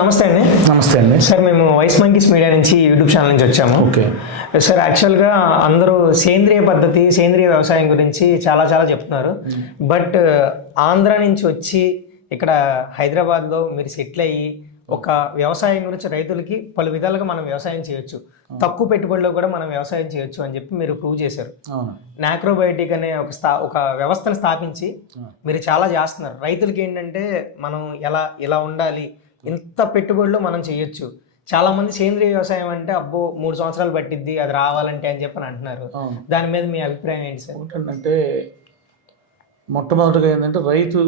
నమస్తే అండి. నమస్తే అండి. సార్ మేము వైస్ మంకీస్ మీడియా నుంచి యూట్యూబ్ ఛానల్ నుంచి వచ్చాము. ఓకే సార్, యాక్చువల్గా అందరూ సేంద్రియ పద్ధతి, సేంద్రియ వ్యవసాయం గురించి చాలా చెప్తున్నారు. బట్ ఆంధ్ర నుంచి వచ్చి ఇక్కడ హైదరాబాద్లో మీరు సెటిల్ అయ్యి ఒక వ్యవసాయం గురించి రైతులకి పలు విధాలుగా మనం వ్యవసాయం చేయొచ్చు, తక్కువ పెట్టుబడిలో కూడా మనం వ్యవసాయం చేయొచ్చు అని చెప్పి మీరు ప్రూవ్ చేశారు. నాక్రోబయోటిక్ అనే ఒక వ్యవస్థను స్థాపించి మీరు చాలా చేస్తున్నారు. రైతులకి ఏంటంటే మనం ఇలా ఉండాలి, ఇంత పెట్టుబడిలో మనం చేయొచ్చు. చాలా మంది సేంద్రియ వ్యవసాయం అంటే అబ్బో 3 సంవత్సరాలు పట్టిద్ది అది రావాలంటే అని చెప్పని అంటున్నారు. దాని మీద మీ అభిప్రాయం ఏంటి సార్? ఏంటంటే మొట్టమొదటిగా ఏంటంటే రైతు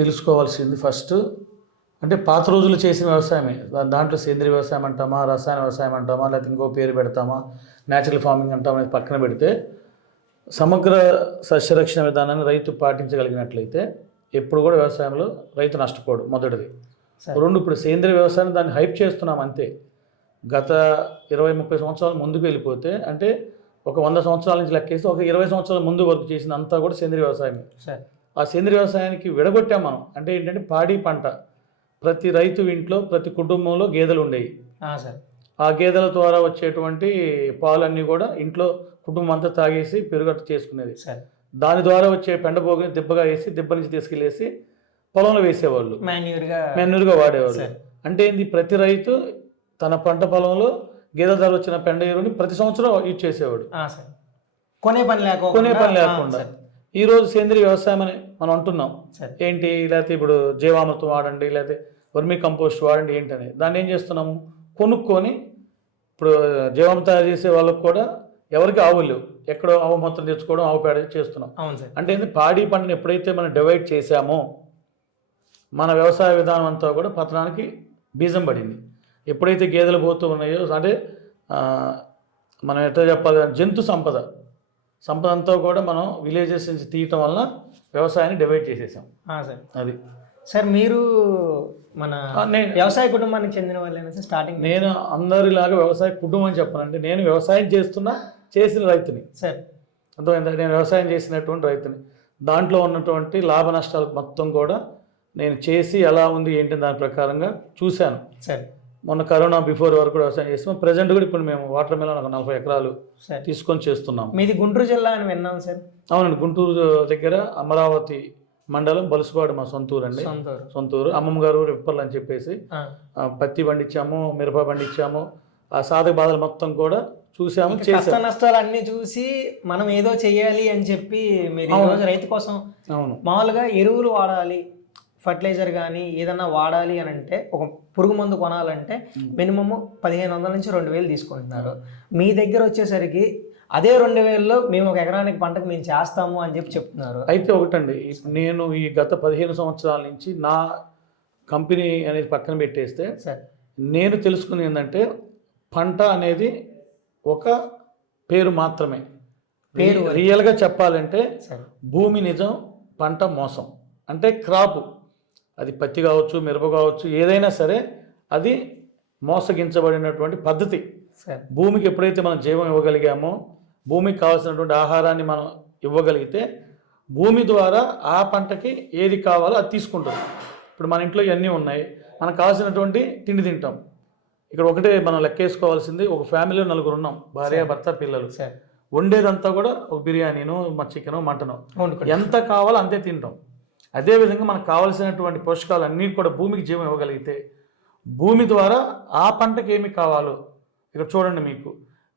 తెలుసుకోవాల్సింది ఫస్ట్ అంటే పాత రోజులు చేసిన వ్యవసాయమే. దాంట్లో సేంద్రియ వ్యవసాయం అంటామా, రసాయన వ్యవసాయం అంటామా, లేకపోతే ఇంకో పేరు పెడతామా, న్యాచురల్ ఫార్మింగ్ అంటామా అనేది పక్కన పెడితే సమగ్ర సస్యరక్షణ విధానాన్ని రైతు పాటించగలిగినట్లయితే ఎప్పుడు కూడా వ్యవసాయంలో రైతు నష్టపోడు. మొదటిది. రెండు, ఇప్పుడు సేంద్రియ వ్యవసాయం దాన్ని హైప్ చేస్తున్నాం అంతే. గత 20-30 సంవత్సరాల ముందుకు వెళ్ళిపోతే అంటే ఒక 100 సంవత్సరాల నుంచి లెక్కేస్తే ఒక 20 సంవత్సరాల ముందు వరకు చేసిన అంతా కూడా సేంద్రియ వ్యవసాయమే. ఆ సేంద్రియ వ్యవసాయానికి విడగొట్టాం మనం. అంటే ఏంటంటే పాడి పంట, ప్రతి రైతు ఇంట్లో ప్రతి కుటుంబంలో గేదెలు ఉండేవి. ఆ గేదెల ద్వారా వచ్చేటువంటి పాలన్నీ కూడా ఇంట్లో కుటుంబం అంతా తాగేసి పెరుగట్టు చేసుకునేది. దాని ద్వారా వచ్చే పెండపోగుని దిబ్బగా వేసి దిబ్బ నుంచి తీసుకెళ్ళేసి పొలంలో వేసేవాళ్ళు, మాన్యూర్గా వాడేవాళ్ళు. అంటే ఏంది, ప్రతి రైతు తన పంట పొలంలో గేదెల ద్వారా వచ్చిన పెండ ఎరువుని ప్రతి సంవత్సరం యూజ్ చేసేవాడు, కొనే పని లేకుండా. ఈరోజు సేంద్రియ వ్యవసాయం అని మనం అంటున్నాం. ఏంటి, లేకపోతే ఇప్పుడు జీవామృతం వాడండి, లేకపోతే వర్మీ కంపోస్ట్ వాడండి ఏంటని. దాన్ని ఏం చేస్తున్నాము, కొనుక్కొని ఇప్పుడు జీవామృతం తయారు చేసే వాళ్ళకు కూడా ఎవరికి ఆవులు లేవు, ఎక్కడో ఆవు మొత్తం తెచ్చుకోవడం, ఆవు పేడ చేస్తున్నాం. అంటే ఏంది, పాడి పంటను ఎప్పుడైతే మనం డివైడ్ చేసామో మన వ్యవసాయ విధానం అంతా కూడా పతనానికి బీజం పడింది. ఎప్పుడైతే గేదెలు పోతూ ఉన్నాయో, అంటే మనం ఎట్లా చెప్పాలి, జంతు సంపద అంతా కూడా మనం విలేజెస్ నుంచి తీయటం వల్ల వ్యవసాయాన్ని డివైడ్ చేసేసాం. అది సార్, మీరు మన వ్యవసాయ కుటుంబానికి చెందిన వాళ్ళైనా సార్? స్టార్టింగ్ నేను అందరిలాగా వ్యవసాయ కుటుంబం అని చెప్పానంటే నేను వ్యవసాయం చేసిన రైతుని సార్. అర్థమైందా? నేను వ్యవసాయం చేసినటువంటి రైతుని. దాంట్లో ఉన్నటువంటి లాభ నష్టాలు మొత్తం కూడా నేను చేసి ఎలా ఉంది ఏంటి దాని ప్రకారంగా చూశాను సార్. మొన్న కరోనా బిఫోర్ వరకు వ్యవసాయం చేస్తాం. ప్రజెంట్ కూడా ఇప్పుడు మేము వాటర్ మిలన్ ఒక 40 ఎకరాలు తీసుకొని చేస్తున్నాం. మీది గుంటూరు జిల్లా అని విన్నాను సార్? అవునండి, గుంటూరు దగ్గర అమరావతి మండలం బలుసుపాడు మా సొంతూరు అండి. సొంతూరు. అమ్మమ్మ గారు విప్పర్లు అని చెప్పేసి పత్తి పండించాము, మిరప పండించాము. ఆ సాధక బాధలు మొత్తం కూడా చూసాము, కష్ట నష్టాలు అన్ని చూసి మనం ఏదో చెయ్యాలి అని చెప్పి మీరు ఈరోజు రైతు కోసం మామూలుగా ఎరువులు వాడాలి, ఫర్టిలైజర్ కానీ ఏదన్నా వాడాలి అని అంటే, ఒక పురుగు మందు కొనాలంటే మినిమమ్ 1500 నుంచి 2000 తీసుకుంటున్నారు. మీ దగ్గర వచ్చేసరికి అదే 2000లో మేము ఒక ఎకరానికి పంటకు మేము చేస్తాము అని చెప్పి చెప్తున్నారు. అయితే ఒకటండి, నేను ఈ గత 15 సంవత్సరాల నుంచి నా కంపెనీ అనేది పక్కన పెట్టేస్తే సార్, నేను తెలుసుకుని ఏంటంటే పంట అనేది ఒక పేరు మాత్రమే. రియల్గా చెప్పాలంటే భూమి నిజం, పంట మోసం. అంటే క్రాప్, అది పత్తి కావచ్చు, మిరప కావచ్చు, ఏదైనా సరే అది మోసగించబడినటువంటి పద్ధతి. భూమికి ఎప్పుడైతే మనం జీవం ఇవ్వగలిగామో, భూమికి కావాల్సినటువంటి ఆహారాన్ని మనం ఇవ్వగలిగితే భూమి ద్వారా ఆ పంటకి ఏది కావాలో అది తీసుకుంటుంది. ఇప్పుడు మన ఇంట్లో ఇవన్నీ ఉన్నాయి, మనకు కావాల్సినటువంటి తిండి తింటాం. ఇక్కడ ఒకటే మనం లెక్కేసుకోవాల్సింది, ఒక ఫ్యామిలీలో 4 ఉన్నాం, భార్య భర్త పిల్లలు. వండేదంతా కూడా ఒక బిర్యానీను, చికెను, మటను, ఎంత కావాలో అంతే తింటాం. అదేవిధంగా మనకు కావాల్సినటువంటి పోషకాలు అన్నీ కూడా భూమికి జీవం ఇవ్వగలిగితే భూమి ద్వారా ఆ పంటకి ఏమి కావాలో, ఇక్కడ చూడండి, మీకు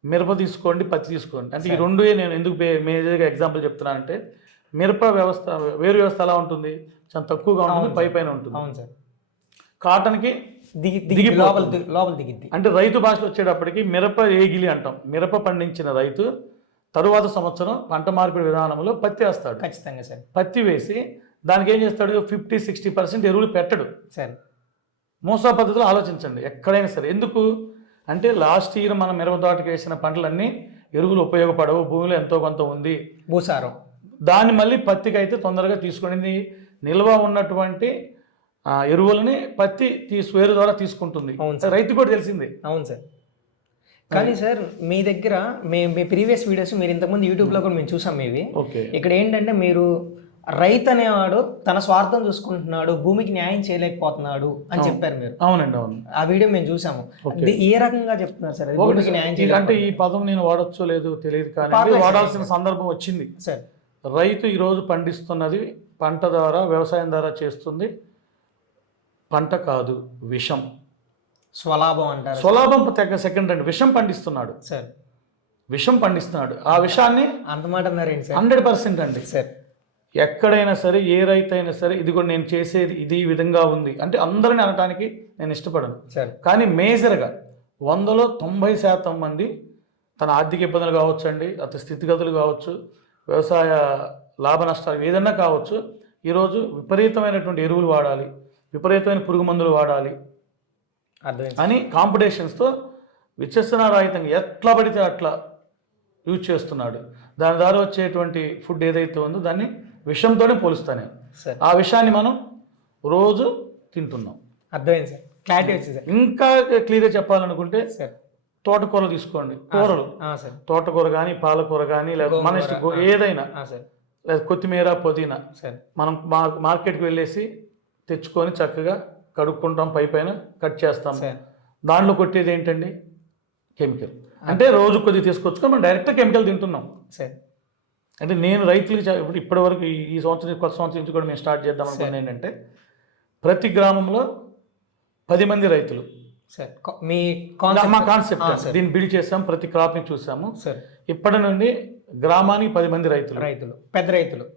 మిరప తీసుకోండి, పత్తి తీసుకోండి. అంటే ఈ రెండే నేను ఎందుకు మేజర్గా ఎగ్జాంపుల్ చెప్తున్నానంటే, మిరప వ్యవస్థ, వేరు వ్యవస్థ ఎలా ఉంటుంది, చాలా తక్కువగా ఉంటుంది, పైన ఉంటుంది. అవును సార్. కాటన్కి లోపల దిగిద్ది. అంటే రైతు భాషలో వచ్చేటప్పటికి మిరప ఏగిలి అంటాం. మిరప పండించిన రైతు తరువాత సంవత్సరం పంట మార్పిడి విధానంలో పత్తి వేస్తాడు. ఖచ్చితంగా సార్. పత్తి వేసి దానికి ఏం చేస్తాడు, 50-60% ఎరువులు పెట్టడు సార్. మోసా పద్ధతిలో ఆలోచించండి ఎక్కడైనా సరే. ఎందుకు అంటే లాస్ట్ ఇయర్ మనం మిరప తోటకి వేసిన పంటలన్నీ ఎరువులు ఉపయోగపడవు, భూమిలో ఎంతో కొంత ఉంది భూసారం, దాన్ని మళ్ళీ పత్తికి అయితే తొందరగా తీసుకుని నిల్వ ఉన్నటువంటి ఎరువులని పత్తి వేరు ద్వారా తీసుకుంటుంది. రైతు కూడా తెలిసింది. అవును సార్. కానీ సార్, మీ దగ్గర మీ ప్రీవియస్ వీడియోస్ మీరు ఇంతకుముందు యూట్యూబ్లో కూడా మేము చూసాం మీవి. ఇక్కడ ఏంటంటే మీరు రైతు అనేవాడు తన స్వార్థం చూసుకుంటున్నాడు, భూమికి న్యాయం చేయలేకపోతున్నాడు అని చెప్పారు మీరు. అవునండి, అవును. ఆ వీడియో మేము చూసాము. ఏ రకంగా చెప్తున్నారు సార్? భూమికి న్యాయం అంటే ఈ పదం నేను వాడచ్చో లేదో తెలియదు, కానీ వాడాల్సిన సందర్భం వచ్చింది సార్. రైతు ఈరోజు పండిస్తున్నది పంట ద్వారా, వ్యవసాయం ద్వారా చేస్తుంది పంట కాదు, విషం. స్వలాభం అంటారు. స్వలాభం సెకండ్ అండి, విషం పండిస్తున్నాడు సార్. విషం పండిస్తున్నాడు. ఆ విషాన్ని అంత మాట అన్నారేంటి సార్? 100% అండి సార్. ఎక్కడైనా సరే, ఏ రైతు అయినా సరే, ఇది కూడా నేను చేసేది ఇది ఈ విధంగా ఉంది అంటే అందరిని అనటానికి నేను ఇష్టపడను సార్. కానీ మేజర్గా 100లో 90% మంది తన ఆర్థిక ఇబ్బందులు కావచ్చు అండి, అతని స్థితిగతులు కావచ్చు, వ్యవసాయ లాభ నష్టాలు ఏదన్నా కావచ్చు, ఈరోజు విపరీతమైనటువంటి ఎరువులు వాడాలి, విపరీతమైన పురుగు మందులు వాడాలి అని కాంపిటీషన్స్తో విచక్షణారహితంగా ఎట్లా పడితే అట్లా యూజ్ చేస్తున్నాడు. దాని ద్వారా వచ్చేటువంటి ఫుడ్ ఏదైతే ఉందో దాన్ని విషంతోనే పోలుస్తాను. ఆ విషయాన్ని మనం రోజు తింటున్నాం. అర్థమైంది సార్, క్లారిటీ వచ్చింది సార్. ఇంకా క్లియర్గా చెప్పాలనుకుంటే సార్, తోటకూర తీసుకోండి, కూరలు, తోటకూర కానీ, పాలకూర కానీ, లేదా మన ఇష్టం ఏదైనా, లేదా కొత్తిమీర, పుదీనా మనం మార్కెట్కి వెళ్ళేసి తెచ్చుకొని చక్కగా కడుక్కుంటాం, పైన కట్ చేస్తాం. దాంట్లో కొట్టేది ఏంటండి? కెమికల్. అంటే రోజు కొద్దిగా తీసుకొచ్చుకొని మనం డైరెక్ట్గా కెమికల్ తింటున్నాం సార్. అంటే నేను రైతులకి ఇప్పుడు ఇప్పటివరకు ఈ సంవత్సరం, కొత్త సంవత్సరం నుంచి కూడా మేము స్టార్ట్ చేద్దాం అనుకున్నది ఏంటంటే, ప్రతి గ్రామంలో 10 మంది రైతులు సార్. మా కాన్సెప్ట్ దీన్ని బిల్డ్ చేసాం, ప్రతి క్రాప్ని చూసాము సార్. ఇప్పటి నుండి గ్రామానికి 10 మంది రైతులు, పెద్ద రైతులు,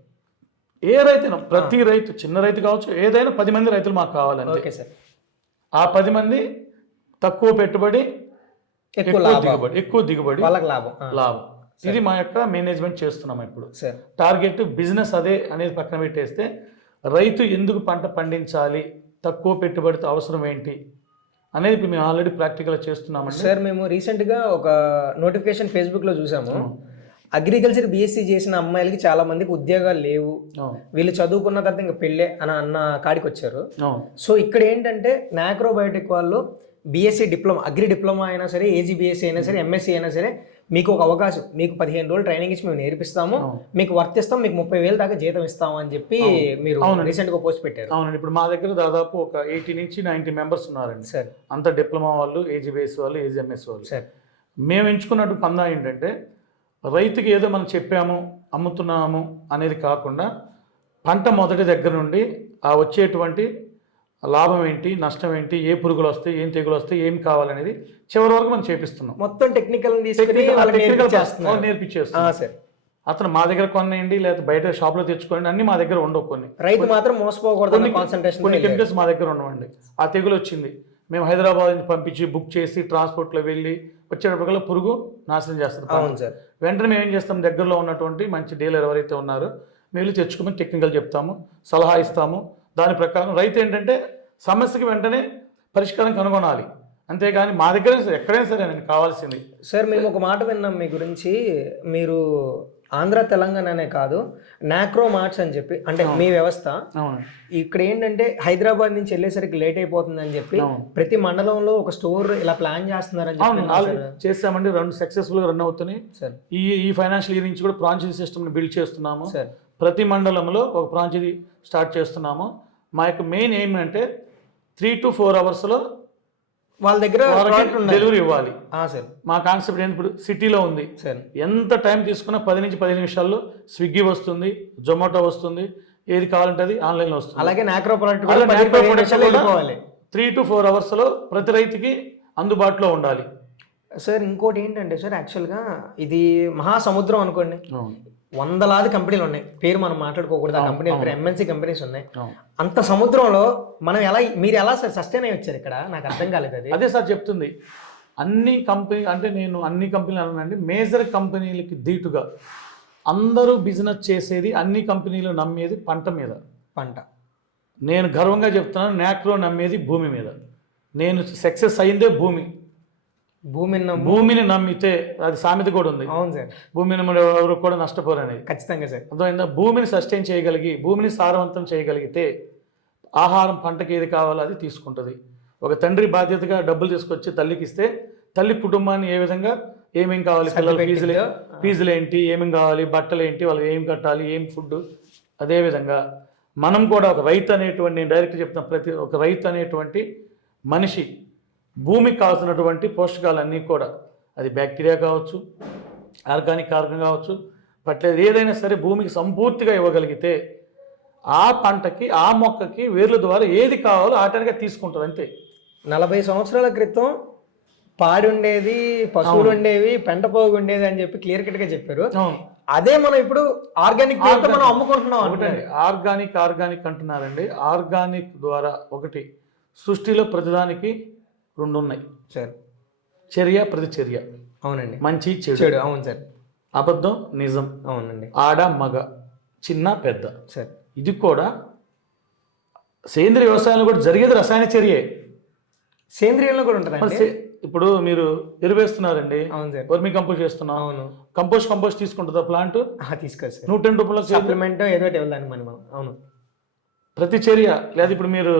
ఏ రైతైనా, ప్రతి రైతు, చిన్న రైతు కావచ్చు, ఏదైనా 10 మంది రైతులు మాకు కావాలంటే. Okay sir. ఆ 10 మంది తక్కువ పెట్టుబడి, ఎక్కువ దిగుబడి, లాభం. ఇది మా యొక్క మేనేజ్మెంట్ చేస్తున్నాం ఇప్పుడు. టార్గెట్ బిజినెస్ అదే అనేది పక్కన పెట్టేస్తే, రైతు ఎందుకు పంట పండించాలి, తక్కువ పెట్టుబడితో అవసరం ఏంటి అనేది ఇప్పుడు మేము ఆల్రెడీ ప్రాక్టికల్గా చేస్తున్నామండి సార్. మేము రీసెంట్గా ఒక నోటిఫికేషన్ ఫేస్బుక్లో చూసాము. అగ్రికల్చర్ బీఎస్సీ చేసిన అమ్మాయిలకి చాలా మందికి ఉద్యోగాలు లేవు, వీళ్ళు చదువుకున్న తర్వాత ఇంకా పెళ్ళే అన్న కాడికి వచ్చారు. సో ఇక్కడ ఏంటంటే నాక్రోబయోటిక్ వాళ్ళు బీఎస్సీ డిప్లొమా, అగ్రి డిప్లొమా అయినా సరే, ఏజీ బీఎస్సీ అయినా సరే, ఎంఎస్సీ అయినా సరే, మీకు ఒక అవకాశం, మీకు 15 రోజులు ట్రైనింగ్ ఇచ్చి మేము నేర్పిస్తాము, మీకు వర్క్ ఇస్తాం, మీకు 30,000 దాకా జీతం ఇస్తాము అని చెప్పి మీరు రీసెంట్గా పోస్ట్ పెట్టారు. అవునండి. ఇప్పుడు మా దగ్గర దాదాపు ఒక 80 నుంచి 90 మెంబర్స్ ఉన్నారండి సార్. అంత డిప్లొమా వాళ్ళు, ఏజీ బేస్ వాళ్ళు, ఏజీ ఎంఎస్ వాళ్ళు సార్. మేము ఎంచుకున్నట్టు పందా ఏంటంటే, రైతుకి ఏదో మనం చెప్పాము, అమ్ముతున్నాము అనేది కాకుండా, పంట మొదటి దగ్గర నుండి ఆ వచ్చేటువంటి లాభం ఏంటి, నష్టం ఏంటి, ఏ పురుగులు వస్తాయి, ఏం తెగులు వస్తాయి, ఏం కావాలనేది చివరి వరకు మనం చేపిస్తున్నాం. మొత్తం టెక్నికల్ నేర్పించేస్తున్నాం సార్. అతను మా దగ్గర కొనండి, లేదా బయట షాప్లో తెచ్చుకోండి, అన్ని మా దగ్గర ఉండవు. కొన్ని రైతు మాత్రం మోసపోకూడదు, కొన్ని కెమికల్స్ మా దగ్గర ఉండవండి. ఆ తెగులు వచ్చింది, మేము హైదరాబాద్ నుంచి పంపించి బుక్ చేసి ట్రాన్స్పోర్ట్లో వెళ్ళి వచ్చేటప్పటికల్లా పురుగు నాశనం చేస్తారు. వెంటనే మేము ఏం చేస్తాం, దగ్గరలో ఉన్నటువంటి మంచి డీలర్ ఎవరైతే ఉన్నారో మేము తెచ్చుకోమని టెక్నికల్ చెప్తాము, సలహా ఇస్తాము. దాని ప్రకారం రైతు ఏంటంటే సమస్యకి వెంటనే పరిష్కారం కనుగొనాలి, అంతేగాని మా దగ్గర ఎక్కడైనా సరే నేను కావాల్సింది. సార్ మేము ఒక మాట విన్నాం మీ గురించి, మీరు ఆంధ్ర తెలంగాణనే కాదు, నాక్రో మార్ట్స్ అని చెప్పి, అంటే మీ వ్యవస్థ ఇక్కడ ఏంటంటే హైదరాబాద్ నుంచి వెళ్ళేసరికి లేట్ అయిపోతుంది అని చెప్పి ప్రతి మండలంలో ఒక స్టోర్ ఇలా ప్లాన్ చేస్తున్నారని చేస్తామండి. 2 సక్సెస్ఫుల్గా రన్ అవుతున్నాయి సార్. ఈ ఫైనాన్షియల్ ఇయర్ నుంచి కూడా ఫ్రాంచైజీ సిస్టమ్ని బిల్డ్ చేస్తున్నాము సార్. ప్రతి మండలంలో ఒక ఫ్రాంచైజీ స్టార్ట్ చేస్తున్నాము. మా యొక్క మెయిన్ ఏం అంటే 3 to 4 అవర్స్లో వాళ్ళ దగ్గర డెలివరీ ఇవ్వాలి సార్. మా కాన్సెప్ట్ ఏంటి, ఇప్పుడు సిటీలో ఉంది సార్, ఎంత టైం తీసుకున్నా 10 నుంచి 15 నిమిషాల్లో స్విగ్గీ వస్తుంది, జొమాటో వస్తుంది, ఏది కావాలంటే అది ఆన్లైన్లో వస్తుంది. అలాగే నాక్రో ప్రోడక్ట్ 3 to 4 అవర్స్లో ప్రతి రైతుకి అందుబాటులో ఉండాలి సార్. ఇంకోటి ఏంటంటే సార్, యాక్చువల్గా ఇది మహాసముద్రం అనుకోండి, వందలాది కంపెనీలు ఉన్నాయి, పేరు మనం మాట్లాడుకోకూడదు, ఆ కంపెనీల పేరు ఎంఎన్సీ కంపెనీస్ ఉన్నాయి. అంత సముద్రంలో మనం మీరు ఎలా సార్ సస్టైన్ అయ్యి వచ్చారు ఇక్కడ? నాకు అర్థం కాలేదు అది. అదే సార్ చెప్తుంది. అన్ని కంపెనీ అంటే నేను అన్ని కంపెనీలు అన్నానండి, మేజర్ కంపెనీలకి ధీటుగా అందరూ బిజినెస్ చేసేది, అన్ని కంపెనీలు నమ్మేది పంట మీద. నేను గర్వంగా చెప్తున్నాను, నాక్రో నమ్మేది భూమి మీద. నేను సక్సెస్ అయిందే భూమిని నమ్మితే, అది సామెత కూడా ఉంది. అవును సార్. భూమిని ఎవరు కూడా నష్టపోరు అనేది. ఖచ్చితంగా సార్. అర్థమైందా? భూమిని సస్టైన్ చేయగలిగి, భూమిని సారవంతం చేయగలిగితే ఆహారం పంటకి ఏది కావాలో అది తీసుకుంటుంది. ఒక తండ్రి బాధ్యతగా డబ్బులు తీసుకొచ్చి తల్లికి ఇస్తే, తల్లి కుటుంబాన్ని ఏ విధంగా ఏమేం కావాలి, పిల్లల ఫీజులు ఏంటి, ఏమేమి కావాలి, బట్టలు ఏంటి, వాళ్ళకి ఏం కట్టాలి, ఏం ఫుడ్, అదేవిధంగా మనం కూడా ఒక రైతు అనేటువంటి, నేను డైరెక్ట్ చెప్తాను, ప్రతి ఒక రైతు అనేటువంటి మనిషి భూమికి కావాల్సినటువంటి పోషకాలన్నీ కూడా, అది బ్యాక్టీరియా కావచ్చు, ఆర్గానిక్ కార్బన్ కావచ్చు, ఫర్టిలైజర్ ఏదైనా సరే భూమికి సంపూర్తిగా ఇవ్వగలిగితే ఆ పంటకి ఆ మొక్కకి వేర్ల ద్వారా ఏది కావాలో ఆటోమేటిక్గా తీసుకుంటుంది అంతే. 40 సంవత్సరాల క్రితం పాడి ఉండేది, పశువులు ఉండేవి, పెంట పోగు ఉండేది అని చెప్పి క్లియర్ కట్గా చెప్పారు. అదే మనం ఇప్పుడు ఆర్గానిక్ మనం అమ్ముకుంటున్నాం. ఒకటండి ఆర్గానిక్ అంటున్నారండి. ఆర్గానిక్ ద్వారా ఒకటి, సృష్టిలో ప్రతిదానికి 2 ఉన్నాయి సార్, చర్య ప్రతిచర్య. అవునండి. మంచి చెడు. అవును సార్. అబద్ధం నిజం. అవునండి. ఆడ మగ, చిన్న పెద్ద సార్. ఇది కూడా సేంద్రియ వ్యవసాయంలో కూడా జరిగేది రసాయన చర్యే. సేంద్రియంలో కూడా ఉంటుంది. ఇప్పుడు మీరు ఎరువేస్తున్నారండి, అవును సార్, వర్మి కంపోస్ట్ చేస్తున్నాం. అవును. కంపోస్ట్ తీసుకుంటుందా ప్లాంట్? తీసుకొచ్చి 110 రూపాయలు సప్లిమెంట్ ఏదో ఇవ్వాలి మనం. అవును. ప్రతి చర్య. లేదా ఇప్పుడు మీరు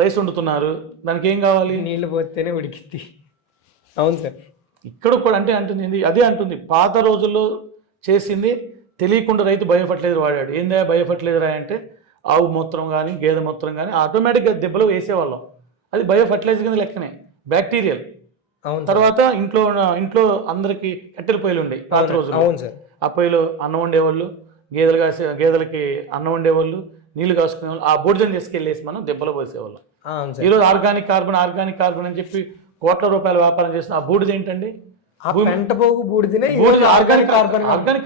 రైస్ వండుతున్నారు, దానికి ఏం కావాలి? నీళ్లు పోతేనే ఉడికిద్ది. అవును సార్. ఇక్కడ కూడా అంటుంది అదే అంటుంది, పాత రోజుల్లో చేసింది తెలియకుండా రైతు బయో ఫర్టిలైజర్ వాడాడు. ఏందా బయో ఫర్టిలైజర్ అంటే ఆవు మూత్రం కానీ గేదె మూత్రం కానీ ఆటోమేటిక్గా దెబ్బలు వేసేవాళ్ళం. అది బయో ఫర్టిలైజర్ కింద లెక్కనే, బ్యాక్టీరియల్. అవును. తర్వాత ఇంట్లో అందరికి కట్టెల పొయ్యిలు ఉండేవి పాత రోజులు. అవును సార్. ఆ పొయ్యిలో అన్నం వండేవాళ్ళు, గేదెలకి అన్నం వండేవాళ్ళు, నీళ్లు కాసుకునేవాళ్ళు. ఆ బూడిదని తీసుకెళ్ళేసి మనం దెబ్బలు పోసేవాళ్ళం. ఈరోజు ఆర్గానిక్ కార్బన్ అని చెప్పి కోట్ల రూపాయల వ్యాపారం చేసిన ఆ బూడిద ఏంటండి? పెంట పోగు బూడిదనే ఆర్గానిక్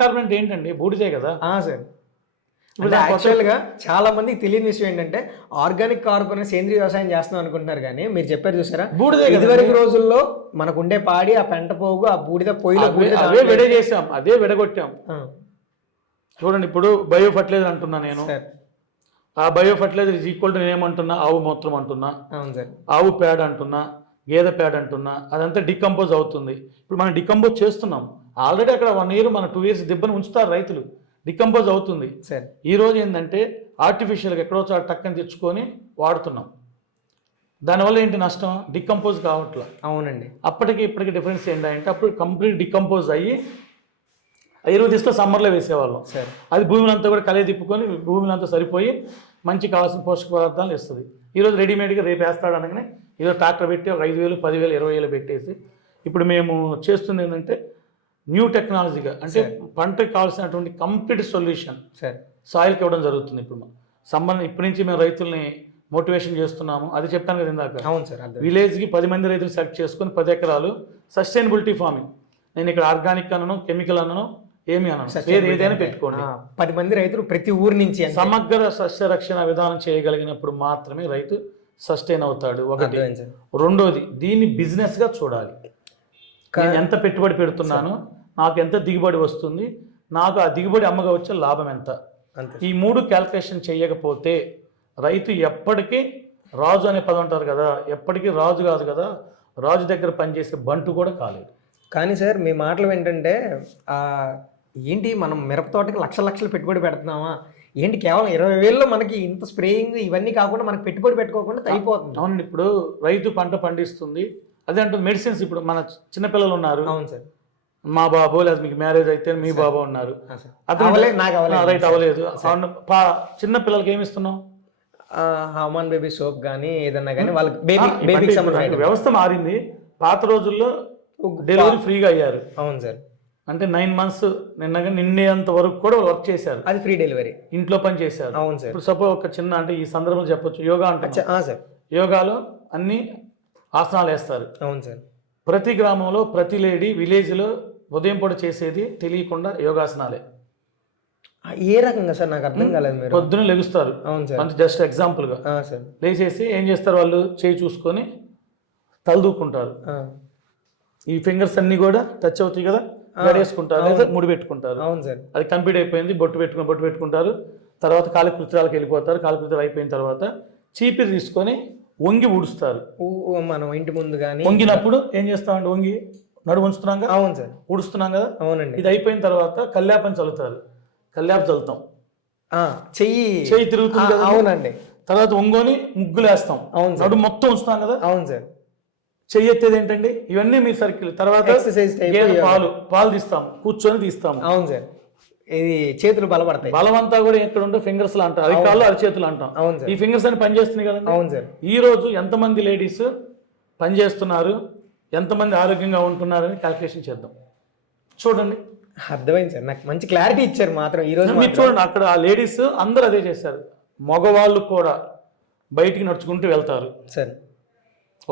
కార్బన్ అంటే ఏంటండి? బూడిదే కదా సార్. యాక్చువల్గా చాలా మందికి తెలియని విషయం ఏంటంటే ఆర్గానిక్ కార్బన్ సేంద్రీయ వ్యవసాయం చేస్తున్నాం అనుకుంటున్నారు, కానీ మీరు చెప్పారు చూసారా, బూడిదే. ఇదివరకు రోజుల్లో మనకు ఉండే పాడి ఆ పెంట పోగు ఆ బూడిద పొయ్యిలో అదే విడ చేసాం, అదే విడగొట్టాం. చూడండి, ఇప్పుడు బయో ఫర్టిలైజర్ అంటున్నా నేను. ఆ bio fertiliser is equal to నేనేమంటున్నా, ఆవు మూత్రం అంటున్నా, ఆవు పేడ అంటున్నా, గేదె పేడ అంటున్నా, అదంతా డికంపోజ్ అవుతుంది. ఇప్పుడు మనం డికంపోజ్ చేస్తున్నాం ఆల్రెడీ. అక్కడ 1 year మన 2 years దిబ్బను ఉంచుతారు రైతులు, డికంపోజ్ అవుతుంది. ఈ రోజు ఏంటంటే ఆర్టిఫిషియల్గా ఎక్కడో చోట టక్కని తెచ్చుకొని వాడుతున్నాం. దానివల్ల ఏంటి నష్టం? డికంపోజ్ కావట్లా. అవునండి. అప్పటికి ఇప్పటికి డిఫరెన్స్ ఏంటంటే అప్పుడు కంప్లీట్ డికంపోజ్ అయ్యి ఎరువు తీసుకొని సమ్మర్లో వేసేవాళ్ళం. అది భూమిని అంతా కూడా కలిగి తిప్పుకొని భూమిని అంతా సరిపోయి మంచి కావాల్సిన పోషక పదార్థాలు ఇస్తుంది. ఈరోజు రెడీమేడ్గా రేపు వేస్తాడు అనగానే ఈరోజు ట్రాక్టర్ పెట్టి ఒక 5,000, 10,000, 20,000 పెట్టేసి ఇప్పుడు మేము చేస్తుంది ఏంటంటే న్యూ టెక్నాలజీగా, అంటే పంటకు కావాల్సినటువంటి కంప్లీట్ సొల్యూషన్ సాయిల్కి ఇవ్వడం జరుగుతుంది. ఇప్పుడు ఇప్పటి నుంచి మేము రైతుల్ని మోటివేషన్ చేస్తున్నాము. అది చెప్పాను కదా ఇందాక. అవును సార్. విలేజ్కి 10 మంది రైతులు సెలెక్ట్ చేసుకొని 10 ఎకరాలు సస్టైనబిలిటీ ఫార్మింగ్. నేను ఇక్కడ ఆర్గానిక్ అనను, కెమికల్ అనను, ఏమి అనను, ఏదైనా పెట్టుకోండి. 10 మంది రైతులు ప్రతి ఊరు నుంచి సమగ్ర సస్య రక్షణ విధానం చేయగలిగినప్పుడు మాత్రమే రైతు సస్టైన్ అవుతాడు. ఒకటి. రెండోది, దీన్ని బిజినెస్గా చూడాలి. నేను ఎంత పెట్టుబడి పెడుతున్నాను, నాకు ఎంత దిగుబడి వస్తుంది, నాకు ఆ దిగుబడి అమ్మగా వచ్చే లాభం ఎంత, ఈ 3 క్యాల్కులేషన్ చేయకపోతే రైతు ఎప్పటికీ రాజు అనే పదం అంటారు కదా, ఎప్పటికీ రాజు కాదు కదా, రాజు దగ్గర పనిచేసే బంటు కూడా కాలేదు. కానీ సార్ మీ మాటలు ఏంటంటే ఏంటి మనం మిరప తోటకి లక్షలు పెట్టుబడి పెడుతున్నామా ఏంటి, కేవలం 20,000లో మనకి ఇంత స్ప్రేయింగ్ ఇవన్నీ కాకుండా మనకి పెట్టుబడి పెట్టుకోకుండా అయిపోతుంది. అవునండి. ఇప్పుడు రైతు పంట పండిస్తుంది, అదే అంటుంది మెడిసిన్స్. ఇప్పుడు మన చిన్నపిల్లలు ఉన్నారు. అవును సార్. మా బాబు లేదా మీకు మ్యారేజ్ అయితే మీ బాబు ఉన్నారు, రైట్ అవ్వలేదు. చిన్న పిల్లలకి ఏమి ఇస్తున్నాం? హామాన్ బేబీ సోప్ కానీ ఏదన్నా కానీ వాళ్ళకి బేబీకి సంబంధించిన వ్యవస్థ మారింది. పాత రోజుల్లో డెలివరీ ఫ్రీగా అయ్యారు. అవును సార్. అంటే 9 months నిన్నేంత వరకు కూడా వర్క్ చేశారు, అది ఫ్రీ డెలివరీ, ఇంట్లో పని చేశారు. అవును సార్. ఇప్పుడు సపోజ్ ఒక చిన్న, అంటే ఈ సందర్భంలో చెప్పొచ్చు, యోగా అంటే సార్, యోగాలో అన్ని ఆసనాలు వేస్తారు. అవును సార్. ప్రతి గ్రామంలో ప్రతి లేడీ విలేజ్లో ఉదయం పూట చేసేది తెలియకుండా యోగాసనాలే. ఏ రకంగా సార్ నాకు అర్థం కాలేదు. మీరు పొద్దున లెగుస్తారు. అవును సార్. అంటే జస్ట్ ఎగ్జాంపుల్గా లేచేసి ఏం చేస్తారు, వాళ్ళు చేయి చూసుకొని తలదూకుంటారు. ఈ ఫింగర్స్ అన్ని కూడా టచ్ అవుతాయి కదా, గడేసుకుంటారు లేదా ముడి పెట్టుకుంటారు. అవును సార్. అది కంప్లీట్ అయిపోయింది, బొట్టు పెట్టుకుంటారు. తర్వాత కాలకృత్యాలకు వెళ్ళిపోతారు. కాలకృత్యాలు అయిపోయిన తర్వాత చీపిరి తీసుకొని వంగి ఊడుస్తారు. మనం ఇంటి ముందు కానీ వంగినప్పుడు ఏం చేస్తామండి, వంగి నడు ఉంచుతున్నాం కదా. అవును సార్. ఊడుస్తున్నాం కదా. అవునండి. ఇది అయిపోయిన తర్వాత కల్లాపని చల్లుతారు. కల్లాప చల్లుతాం, చెయ్యి తిరుగుతుంది కదా. అవునండి. తర్వాత ఒంగోని ముగ్గులు వేస్తాం. అవును. నడు మొత్తం ఉంచుతాం కదా. అవును సార్. చెయ్యి ఎత్తేది ఏంటండి, ఇవన్నీ మీ సర్కిల్. తర్వాత ఎక్సర్సైజ్ పాలు తీస్తాము, కూర్చొని తీస్తాము. అవును సార్. ఇది చేతులు బలపడతాయి. బలమంతా కూడా ఎక్కడ ఉంటే ఫింగర్స్ లో అంటాం, అరికాళ్ళు అరిచేతులు అంటాం. అవును సార్. ఈ ఫింగర్స్ అని పనిచేస్తున్నాయి కదండి. అవును సార్. ఈ రోజు ఎంతమంది లేడీస్ పనిచేస్తున్నారు, ఎంతమంది ఆరోగ్యంగా ఉంటున్నారని క్యాల్కులేషన్ చేద్దాం. చూడండి, అర్థమైంది సార్. నాకు మంచి క్లారిటీ ఇచ్చారు మాత్రం ఈ రోజు. మీరు చూడండి, అక్కడ ఆ లేడీస్ అందరూ అదే చేశారు. మగవాళ్ళు కూడా బయటికి నడుచుకుంటూ వెళ్తారు సార్.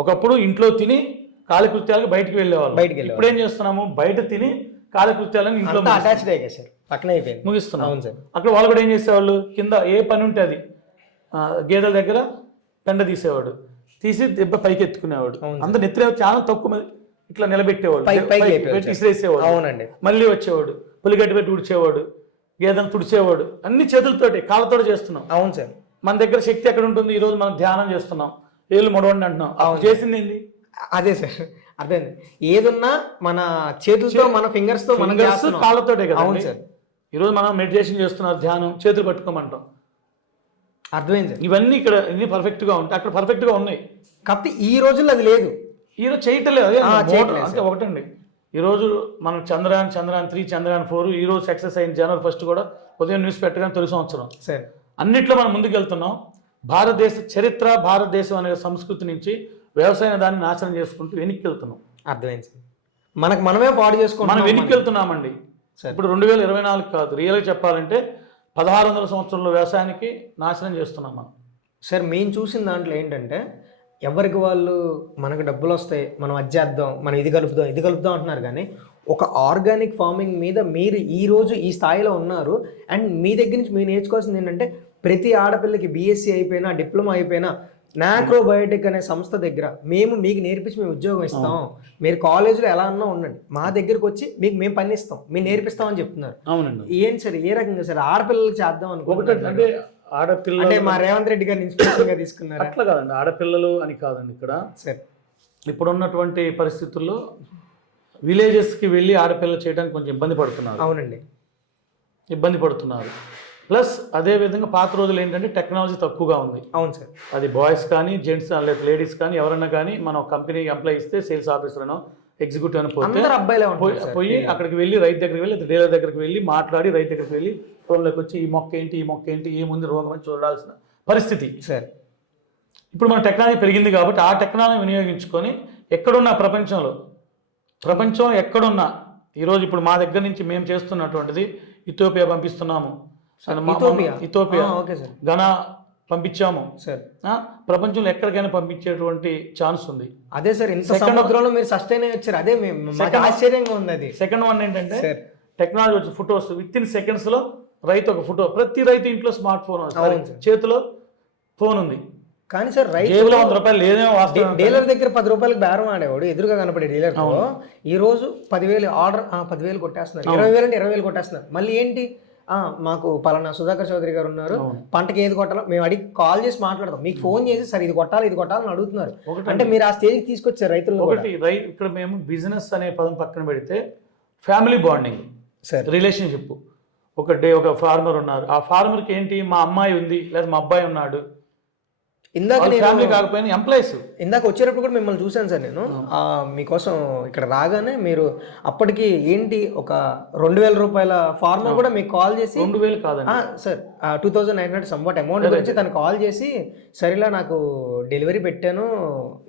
ఒకప్పుడు ఇంట్లో తిని కాలకృత్యాలకు బయటికి వెళ్ళేవాళ్ళు. ఇప్పుడు ఏం చేస్తున్నాము, బయట తిని కాలకృత్యాలను ఇంట్లో అటాచ్డ్ అయ్యాయి సార్, పక్కన అయిపోయింది. ముగిస్తున్నాం. అవును సార్. అక్కడ వాళ్ళు కూడా ఏం చేసేవాళ్ళు, కింద ఏ పని ఉంటే అది గేదెల దగ్గర పెండ తీసేవాడు, తీసి దెబ్బ పైకి ఎత్తుకునేవాడు. అంత నెత్తిన చాలా తక్కువ మంది ఇట్లా నిలబెట్టేవాడు, పెట్టి ఇసిరేసేవాడు. అవునండి. మళ్ళీ వచ్చేవాడు, పులిగడ్డ పెట్టి ఉడిచేవాడు, గేదెను తుడిచేవాడు. అన్ని చేతులతోటి కాళ్ళతో చేస్తున్నాం. అవును సార్. మన దగ్గర శక్తి ఎక్కడ ఉంటుంది? ఈ రోజు మనం ధ్యానం చేస్తున్నాం, ఏళ్ళు మొడవండి అంటున్నాం. అప్పుడు చేసింది ఏంది? అదే సార్, అదే ఏదున్నా మన చేతులతో, మన ఫింగర్స్ తో, మన కాళ్ళతోటే కదా. అవును సార్. ఈరోజు మనం మెడిటేషన్ చేస్తున్నారు, ధ్యానం, చేతులు పట్టుకోమంటాం. అర్థమైంది సార్. ఇవన్నీ ఇక్కడ ఇది పర్ఫెక్ట్ గా ఉంటాయి, అక్కడ పర్ఫెక్ట్ గా ఉన్నాయి. కాబట్టి ఈ రోజుల్లో అది లేదు, ఈరోజు చేయటం లేదు. అదే అంటే ఒకటండి, ఈరోజు మనం చంద్రయాన్ 3, చంద్రయాన్ 4 ఈ రోజు సక్సెస్ అయింది. జనవరి 1 కూడా ఉదయం న్యూస్ పెట్టగానే తొలి సంవత్సరం. సరే, అన్నిట్లో మనం ముందుకు వెళ్తున్నాం. భారతదేశ చరిత్ర, భారతదేశం అనే సంస్కృతి నుంచి వ్యవసాయ దాన్ని నాశనం చేసుకుంటూ వెనక్కి వెళ్తున్నాం. అర్థమైంది సార్. మనమే పాడు చేసుకుంటాం, మనం వెనక్కి వెళ్తున్నామండి. ఇప్పుడు 2024 కాదు, రియల్గా చెప్పాలంటే 1600 సంవత్సరంలో వ్యవసాయానికి నాశనం చేస్తున్నాం మనం. సార్ మేము చూసిన దాంట్లో ఏంటంటే, ఎవరికి వాళ్ళు మనకు డబ్బులు వస్తాయి, మనం అది చేద్దాం, మనం ఇది కలుపుదాం అంటున్నారు. కానీ ఒక ఆర్గానిక్ ఫార్మింగ్ మీద మీరు ఈరోజు ఈ స్థాయిలో ఉన్నారు. అండ్ మీ దగ్గర నుంచి మీరు నేర్చుకోవాల్సింది ఏంటంటే, ప్రతి ఆడపిల్లకి బీఎస్సీ అయిపోయినా, డిప్లొమా అయిపోయినా, నాక్రోబయోటిక్ అనే సంస్థ దగ్గర మేము మీకు నేర్పించి మేము ఉద్యోగం ఇస్తాం, మీరు కాలేజీలో ఎలా అన్నా ఉండండి, మా దగ్గరకు వచ్చి మీకు మేము పని ఇస్తాం, మేము నేర్పిస్తామని చెప్తున్నారు. అవునండి. ఏంటి సార్, ఏ రకంగా సార్ ఆడపిల్లలకి చేద్దాం అనుకుంటున్నారు? అంటే ఆడపిల్ల అంటే మా రేవంత్ రెడ్డి గారిని ఇన్స్పిరేషన్ గా తీసుకున్నారు. అట్లా కాదండి, ఆడపిల్లలు అని కాదండి. ఇక్కడ సార్ ఇప్పుడున్నటువంటి పరిస్థితుల్లో విలేజెస్కి వెళ్ళి ఆడపిల్లలు చేయడానికి కొంచెం ఇబ్బంది పడుతున్నారు. అవునండి, ఇబ్బంది పడుతున్నారు. ప్లస్ అదేవిధంగా పాత రోజులు ఏంటంటే టెక్నాలజీ తక్కువగా ఉంది. అవును సార్. అది బాయ్స్ కానీ, జెంట్స్ లేదా లేడీస్ కానీ ఎవరన్నా కానీ మనం కంపెనీకి ఎంప్లాయ్ ఇస్తే సేల్స్ ఆఫీసర్ అనో ఎగ్జిక్యూటివ్ అని పోయి అక్కడికి వెళ్ళి రైతు దగ్గరికి వెళ్ళి డీలర్ దగ్గరికి వెళ్ళి మాట్లాడి రైతు దగ్గరికి వెళ్ళి పొలంలోకి వచ్చి ఈ మొక్క ఏంటి ఏముంది రోగం అని చూడాల్సిన పరిస్థితి సార్. ఇప్పుడు మన టెక్నాలజీ పెరిగింది కాబట్టి ఆ టెక్నాలజీ వినియోగించుకొని ఎక్కడున్నా ప్రపంచం ఎక్కడున్నా ఈరోజు ఇప్పుడు మా దగ్గర నుంచి మేము చేస్తున్నటువంటిది ఇథియోపియా పంపిస్తున్నాము, ఇథియోపియా ఘనా పంపించాము సార్. ప్రపంచంలో ఎక్కడికైనా పంపించేటువంటి ఛాన్స్ ఉంది. అదే సార్, సముద్రంలో మీరు సస్టైన్ వచ్చారు, అదే ఆశ్చర్యంగా ఉంది. అది సెకండ్ వన్ ఏంటంటే టెక్నాలజీ వచ్చి ఫొటోస్ విత్ ఇన్ సెకండ్స్ లో రైతు ఒక ఫోటో, ప్రతి రైతు ఇంట్లో స్మార్ట్ ఫోన్, చేతిలో ఫోన్ ఉంది. కానీ సార్ రైతు ₹100 లేదేమో. డీలర్ దగ్గర ₹10 బేరం ఆడేవాడు, ఎదురుగా కనపడే డీలర్ ఈ రోజు 10,000 ఆర్డర్, 10,000 కొట్టేస్తున్నారు, 20,000 అంటే 20,000 కొట్టేస్తున్నారు. మళ్ళీ ఏంటి, మాకు పలానా సుధాకర్ చౌదరి గారు ఉన్నారు, పంటకి ఏది కొట్టాలో మేము అడిగి కాల్ చేసి మాట్లాడతాం, మీకు ఫోన్ చేసి సార్ ఇది కొట్టాలని అడుగుతున్నారు. అంటే మీరు ఆ స్టేజ్కి తీసుకొచ్చారు రైతులు. ఒకటి ఇక్కడ మేము బిజినెస్ అనే పదం పక్కన పెడితే ఫ్యామిలీ బాండింగ్, రిలేషన్షిప్. ఒక ఫార్మర్ ఉన్నారు, ఆ ఫార్మర్కి ఏంటి, మా అమ్మాయి ఉంది లేదా మా అబ్బాయి ఉన్నాడు, ఇందాక ఫ్యామిలీ కాకపోయినా ఎంప్లాయీస్. ఇందాక వచ్చేటప్పుడు కూడా మిమ్మల్ని చూశాను సార్ నేను, మీకోసం ఇక్కడ రాగానే మీరు అప్పటికి ఏంటి ఒక ₹2,000 ఫార్మర్ కూడా మీకు కాల్ చేసి, 2,000 కాదండి సార్ 2,900 సంవాట్ అమౌంట్ గురించి తను కాల్ చేసి, సరేలా నాకు డెలివరీ పెట్టాను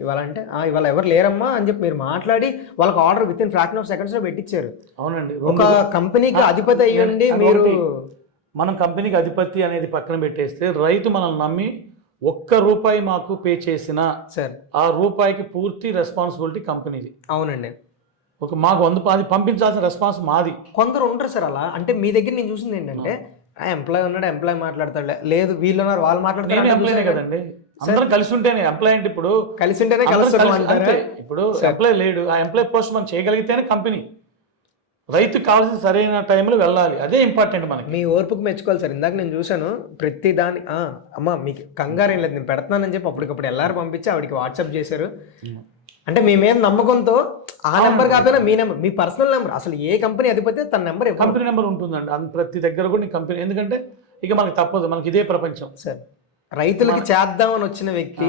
ఇవాళ అంటే, ఇవాళ ఎవరు లేరమ్మా అని చెప్పి మీరు మాట్లాడి వాళ్ళకి order with in fraction of seconds లో పెట్టించారు. అవునండి. ఒక కంపెనీకి అధిపతి అయ్యండి మీరు. మనం కంపెనీకి అధిపతి అనేది పక్కన పెట్టేస్తే, రైతు మనల్ని నమ్మి ₹1 మాకు పే చేసినా సార్ ఆ రూపాయికి పూర్తి రెస్పాన్సిబిలిటీ కంపెనీది. అవునండి. మాకు 100 పంపించాల్సిన రెస్పాన్స్ మాది. కొందరు ఉంటారు సార్ అలా, అంటే మీ దగ్గర నేను చూసింది ఏంటంటే, ఎంప్లాయ్ ఉన్నాడు, ఎంప్లాయ్ మాట్లాడతాడు, లేదు వీళ్ళు ఉన్నారు వాళ్ళు మాట్లాడతారు. ఎంప్లాయ్ కదండి, అందరం కలిసి ఉంటేనే ఎంప్లాయ్ అంటే. ఇప్పుడు కలిసి ఉంటేనే ఇప్పుడు ఎంప్లాయ్ లేడు, ఆ ఎంప్లాయ్ పోస్ట్ మనం చేయగలిగితేనే కంపెనీ. రైతుకు కావాల్సిన సరైన టైంలో వెళ్ళాలి, అదే ఇంపార్టెంట్ మనకి. మీ ఓర్పుకు మెచ్చుకోవాలి సార్. ఇందాక నేను చూశాను ప్రతి దాని, అమ్మ మీకు కంగారు ఏం లేదు, నేను పెడతానని చెప్పి అప్పటికప్పుడు ఎల్ఆర్ పంపించి ఆవిడకి వాట్సాప్ చేశారు. అంటే మీ మీద నమ్మకంతో ఆ నెంబర్ కాకపోయినా మీ నెంబర్, మీ పర్సనల్ నెంబర్, అసలు ఏ కంపెనీ అధిపతి తన నెంబర్, కంపెనీ నెంబర్ ఉంటుందండి ప్రతి దగ్గర కూడా నీ కంపెనీ. ఎందుకంటే ఇక మనకి తప్పదు, మనకి ఇదే ప్రపంచం సార్. రైతులకి చేద్దామని వచ్చిన వ్యక్తి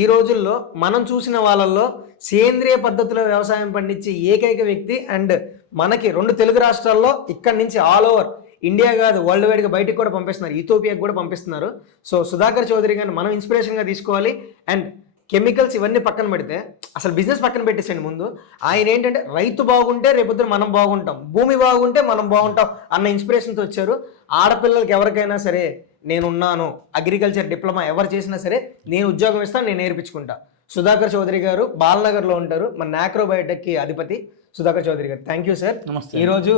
ఈ రోజుల్లో మనం చూసిన వాళ్ళల్లో సేంద్రియ పద్ధతిలో వ్యవసాయం పండించే ఏకైక వ్యక్తి. అండ్ మనకి 2 తెలుగు రాష్ట్రాల్లో ఇక్కడి నుంచి ఆల్ ఓవర్ ఇండియా కాదు వరల్డ్ వైడ్గా బయటికి కూడా పంపిస్తున్నారు, ఇథియోపియాకి కూడా పంపిస్తున్నారు. సో సుధాకర్ చౌదరి గారిని మనం ఇన్స్పిరేషన్గా తీసుకోవాలి. అండ్ కెమికల్స్ ఇవన్నీ పక్కన పెడితే అసలు బిజినెస్ పక్కన పెట్టేసండి. ముందు ఆయన ఏంటంటే రైతు బాగుంటే రేపొద్దున మనం బాగుంటాం, భూమి బాగుంటే మనం బాగుంటాం అన్న ఇన్స్పిరేషన్తో వచ్చారు. ఆడపిల్లలకి ఎవరికైనా సరే నేనున్నాను, అగ్రికల్చర్ డిప్లొమా ఎవరు చేసినా సరే నేను ఉద్యోగం ఇస్తాను, నేను నేర్పించుకుంటా. సుధాకర్ చౌదరి గారు బాలనగర్లో ఉంటారు, మన నాక్రో బయోటెక్కి అధిపతి సుధాకర్ చౌదరి గారు. Thank you sir. నమస్తే. ఈరోజు